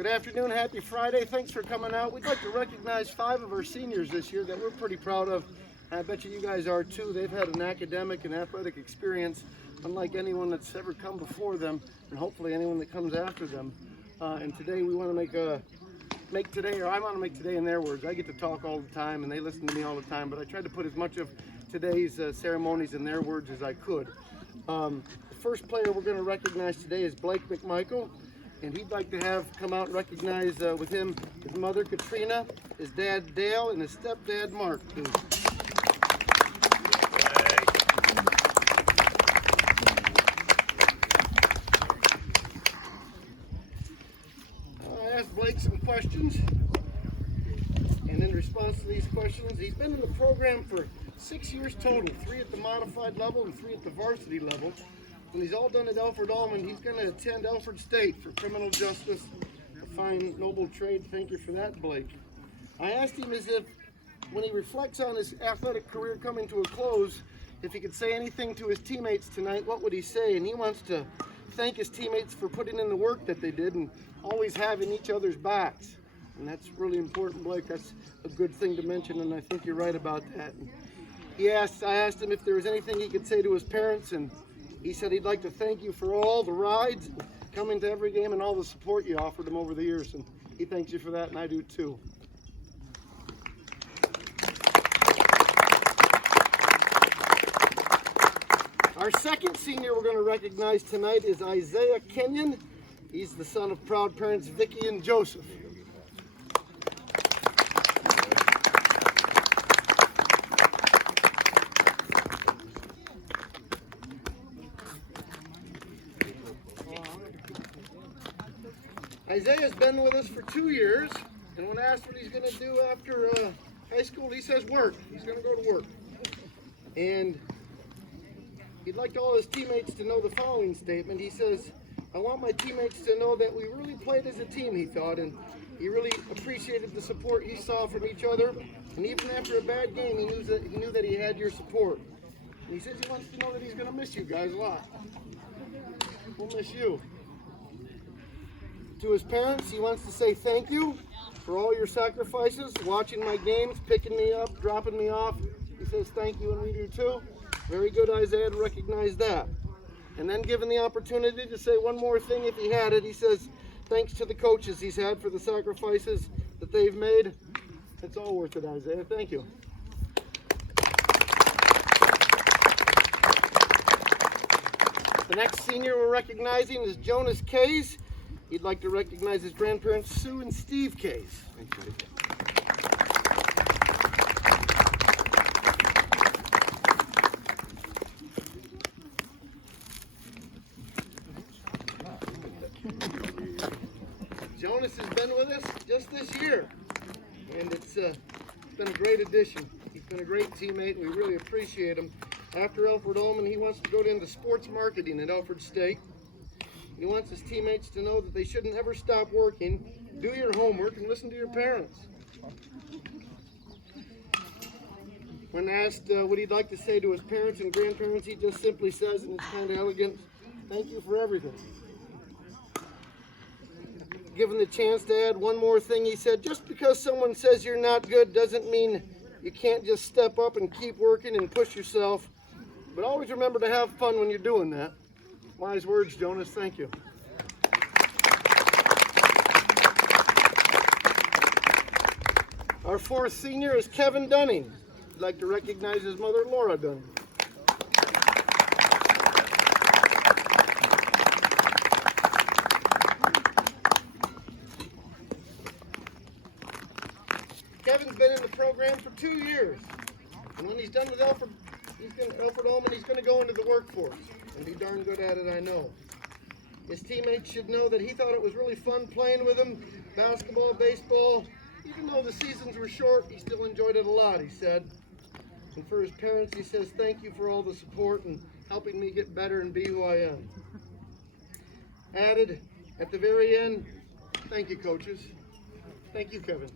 Good afternoon, happy Friday. Thanks for coming out. We'd like to recognize 5 of our seniors this year that we're pretty proud of. I bet you guys are too. They've had an academic and athletic experience unlike anyone that's ever come before them, and hopefully anyone that comes after them. And today we want to make today in their words. I get to talk all the time and they listen to me all the time, but I tried to put as much of today's ceremonies in their words as I could. The first player we're going to recognize today is Blake Mcmichael. And he'd like to have come out and recognize with him his mother, Katrina, his dad, Dale, and his stepdad, Mark, too. I asked Blake some questions, and in response to these questions, he's been in the program for 6 years total, 3 at the modified level and 3 at the varsity level. When he's all done at Alfred-Almond, he's going to attend Alfred State for criminal justice, a fine, noble trade. Thank you for that, Blake. I asked him as if, when he reflects on his athletic career coming to a close, if he could say anything to his teammates tonight, what would he say? And he wants to thank his teammates for putting in the work that they did and always having each other's backs. And that's really important, Blake. That's a good thing to mention, and I think you're right about that. I asked him if there was anything he could say to his parents, and he said he'd like to thank you for all the rides, coming to every game, and all the support you offered him over the years. And he thanks you for that, and I do too. Our second senior we're going to recognize tonight is Isaiah Kenyon. He's the son of proud parents Vicky and Joseph. Isaiah's been with us for 2 years, and when asked what he's going to do after high school, he says work. He's going to go to work. And he'd like all his teammates to know the following statement. He says, I want my teammates to know that we really played as a team, he thought, and he really appreciated the support he saw from each other. And even after a bad game, he knew that he had your support. And he says he wants to know that he's going to miss you guys a lot. We'll miss you. To his parents, he wants to say thank you for all your sacrifices, watching my games, picking me up, dropping me off. He says thank you, and we do too. Very good, Isaiah, to recognize that. And then given the opportunity to say one more thing if he had it, he says thanks to the coaches he's had for the sacrifices that they've made. It's all worth it, Isaiah. Thank you. The next senior we're recognizing is Jonas Kays. He'd like to recognize his grandparents, Sue and Steve Kays. Jonas has been with us just this year, and it's been a great addition. He's been a great teammate, and we really appreciate him. After Alfred-Almond, he wants to go into sports marketing at Alfred State. He wants his teammates to know that they shouldn't ever stop working. Do your homework and listen to your parents. When asked what he'd like to say to his parents and grandparents, he just simply says, and it's kind of elegant, thank you for everything. Given the chance to add one more thing, he said, just because someone says you're not good doesn't mean you can't just step up and keep working and push yourself. But always remember to have fun when you're doing that. Wise words, Jonas. Thank you. Our fourth senior is Kevin Dunning. I'd like to recognize his mother, Laura Dunning. Kevin's been in the program for 2 years. And when he's done with Alfred-Almond, he's going to go into the workforce and be darn good at it, I know. His teammates should know that he thought it was really fun playing with him, basketball, baseball. Even though the seasons were short, he still enjoyed it a lot, he said. And for his parents, he says, thank you for all the support and helping me get better and be who I am. Added, at the very end, thank you, coaches. Thank you, Kevin.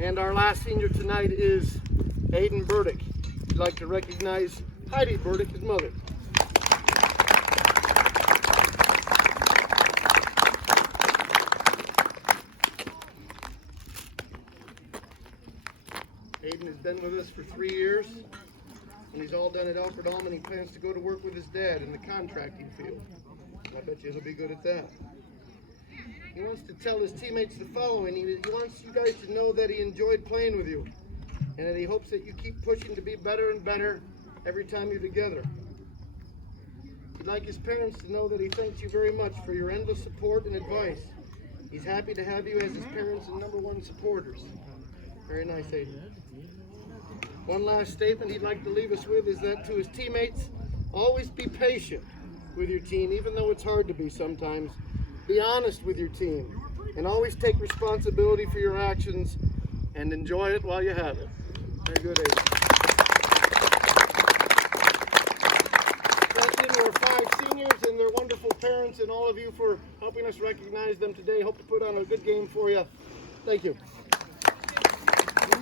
And our last senior tonight is Aiden Burdick. I'd like to recognize Aiden Burdick, his mother. Aiden has been with us for 3 years, and he's all done at Alfred-Almond. He plans to go to work with his dad in the contracting field. I bet you he'll be good at that. He wants to tell his teammates the following. He wants you guys to know that he enjoyed playing with you, and that he hopes that you keep pushing to be better and better every time you're together. He'd like his parents to know that he thanks you very much for your endless support and advice. He's happy to have you as his parents and #1 supporters. Very nice, Aiden. One last statement he'd like to leave us with is that to his teammates, always be patient with your team, even though it's hard to be sometimes. Be honest with your team, and always take responsibility for your actions, and enjoy it while you have it. Very good, Aiden. Thank you to our 5 seniors and their wonderful parents, and all of you for helping us recognize them today. Hope to put on a good game for you. Thank you.